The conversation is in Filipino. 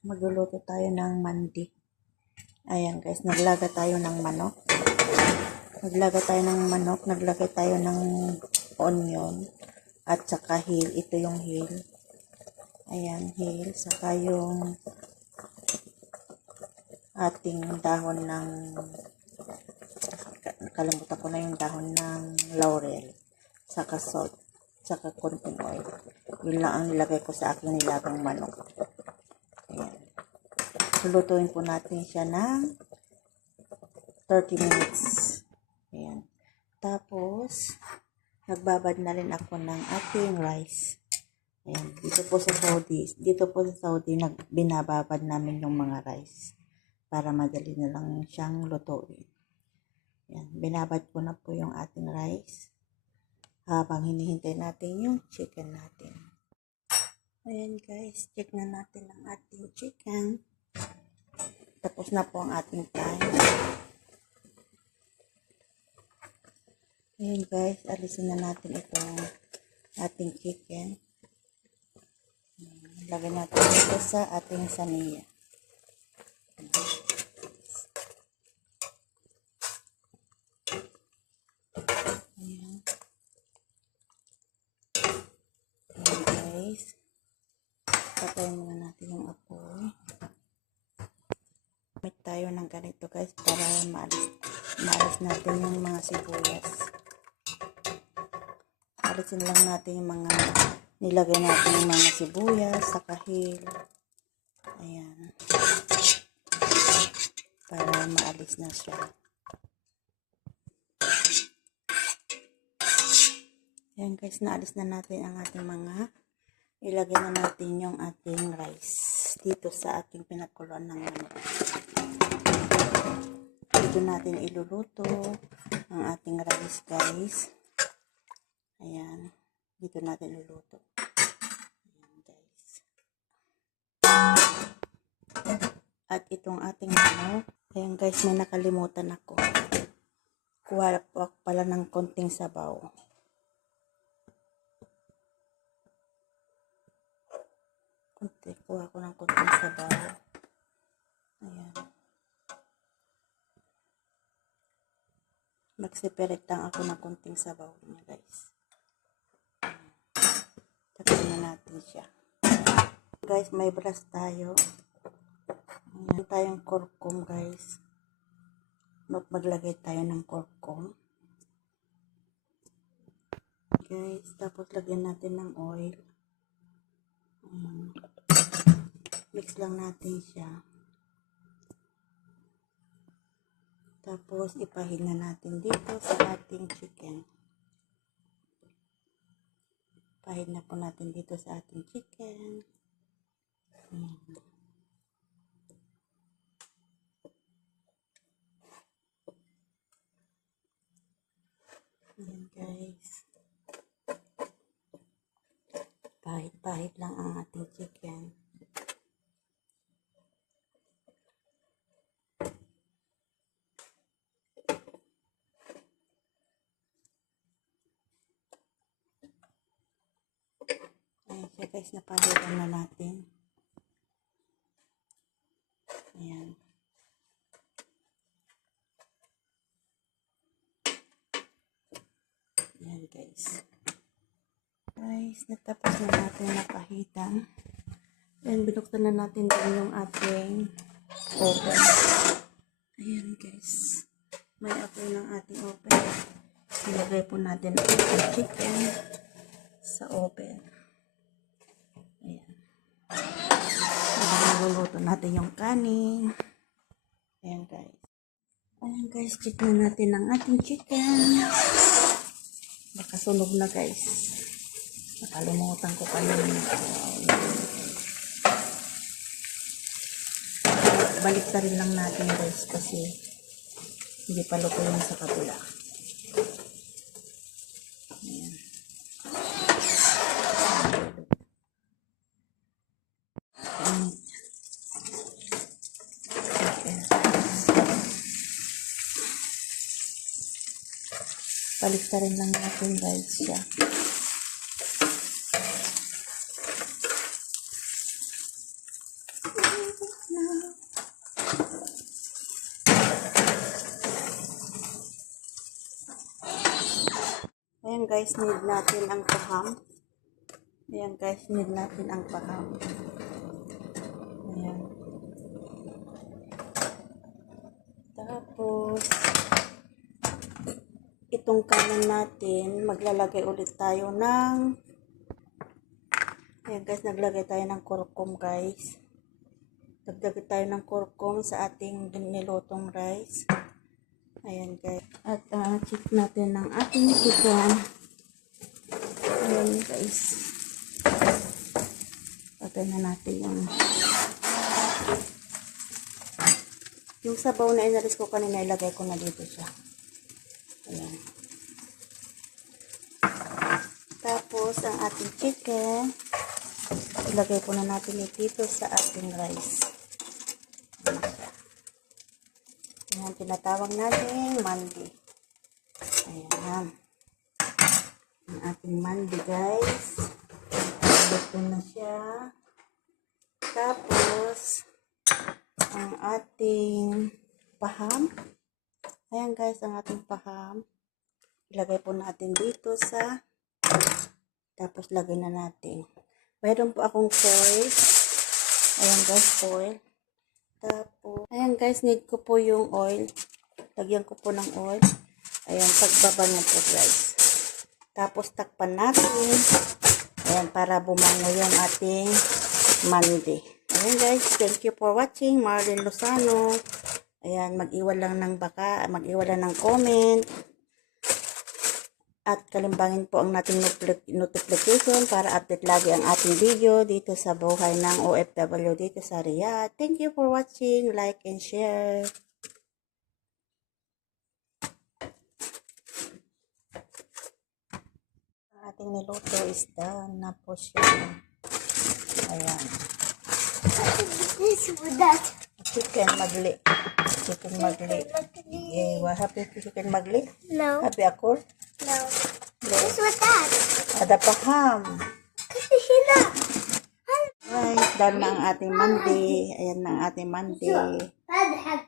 Magluluto tayo ng mandi. Ayan guys, naglaga tayo ng manok. Naglagay tayo ng onion at saka hill. Ito yung hill. Ayan, hill. Saka yung ating dahon ng, nakalimutan ko na yung dahon ng laurel. Saka salt. Saka konting oil. Yun lang ang nilagay ko sa aking nilagang manok. Ayan. Lulutuin po natin siya ng 30 minutes. Ayan. Tapos, nagbabad na rin ako ng ating rice. Ayan. Dito po sa Saudi, binababad namin yung mga rice. Para madali na lang siyang lutuin. Ayan. Binabad ko na po yung ating rice. Habang hinihintay natin yung chicken natin. Ayan guys, check na natin ang ating chicken. Tapos na po ang ating time. Ayan guys, alisin na natin itong ating chicken. Lagay natin ito sa ating saniya. Ayan. Ayan guys. Patayin muna natin yung apoy. Gamit tayo ng ganito guys para maalis natin yung mga sibuyas. Alisin lang natin yung mga nilagay natin yung mga sibuyas sa kahil. Ayan. Para maalis na siya. Ayan guys, naalis na natin ang ating mga, ilagay na natin yung ating rice dito sa ating pinakuluan ng manok. Dito natin iluluto ang ating rice guys. Ayan. Dito natin iluluto. Ayan guys. At itong ating manok. Ayan guys, may nakalimutan ako. Kuha pala ng konting sabaw. Kuha ko ng konting sabaw. Ayan. Nag-separate lang ako ng konting sabaw niya guys. Tapos na natin siya. Guys, may brass tayo. Ayan tayong kurkum guys. Maglagay tayo ng kurkum. Guys, tapos lagyan natin ng oil. Mix lang natin siya. Tapos ipahin na natin dito sa ating chicken. Pahin na po natin dito sa ating chicken. Ayan guys. Pahit lang ang ating chicken. Ayan siya guys, napahitan na natin. Ayan. Ayan guys. Guys, natapos na natin napahitan. Ayan, binuksan na natin din yung ating oven. Ayan guys. May apoy ng ating oven. Ilagay po natin ang ating chicken sa oven. Ayan. Naluluto natin yung kanin. Ayan guys. Ayan guys, check na natin ang ating chicken. Nakasunog na guys. Nakalimutan ko kanina. Balik na rin lang natin guys kasi hindi pa luto yung sa kabila. Ayan. Balik na rin lang natin guys siya. Ayan guys, need natin ang paham. Ayan guys, need natin ang paham. Ayan. Tapos, itong kanan natin, maglalagay ulit tayo ng, ayan guys, naglagay tayo ng kurkum guys. Nagdagdag tayo ng kurkum sa ating nilutong rice. Ayan guys. At check natin ng ating chicken. Ayan guys. Patay na natin yung sabaw na inalis ko kanina, ilagay ko na dito siya. Ayan. Tapos, ang ating chicken, ilagay ko na natin dito sa ating rice. Ayan, tinatawag natin mandi. Ayan. Ang ating mandi, guys. Luto na siya. Tapos, ang ating paham. Ayan, guys, ang ating paham. Ilagay po natin dito sa, tapos lagay na natin. Mayroon po akong foil. Ayan, guys, foil. Tapos, ayan guys, need ko po yung oil. Lagyan ko po ng oil. Ayan, pagbaba niya po guys. Tapos, takpan natin. Ayan, para bumango yung ating mandi. Ayan guys, thank you for watching. Marlene Lozano. Ayan, mag-iwan lang ng comment. At kalimbangin po ang nating notification para update lagi ang ating video dito sa buhay ng OFW dito sa Riyadh. Thank you for watching. Like and share. Ang ating niluto is done na po siya. Ayan. Chicken magli. Chicken magli. Yeah, happy chicken magli? No. Happy ako? No. What's with that? Ada paham. Hina. Right, dahil na ang ating mandi. Ayan na ang ating mandi. Dad had